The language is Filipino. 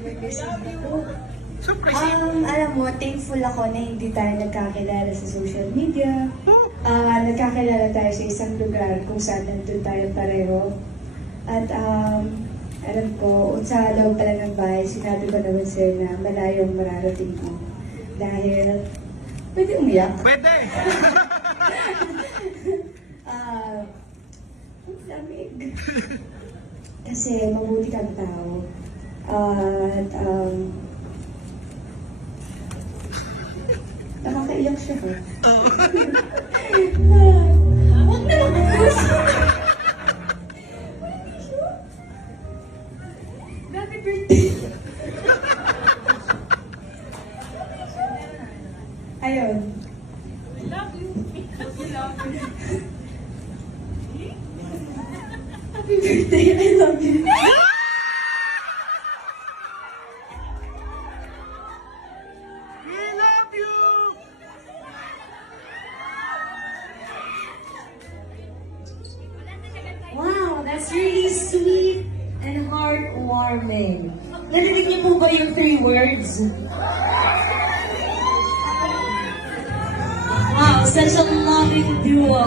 birthday ko. Surprise! Alam mo, thankful ako na hindi tayo nagkakilala sa social media. Nagkakilala tayo sa isang lugar kung saan nandun tayo pareho. At alam ko, sa loob pala ng bahay, sinabi ko naman sa'yo na malayong mararating ko. Dahil, pwede umiyak. Pwede! Ang lamig. Kasi mabuti kang tao. At nakakaiyak siya ha. Oo. Huwag na lang puso. Happy birthday. Ayun. I love you. I love you. Happy birthday. I love you. We love you! Wow, that's really sweet and heartwarming. Narinig niyo po ba yung 3 words? Wow, such a loving duo.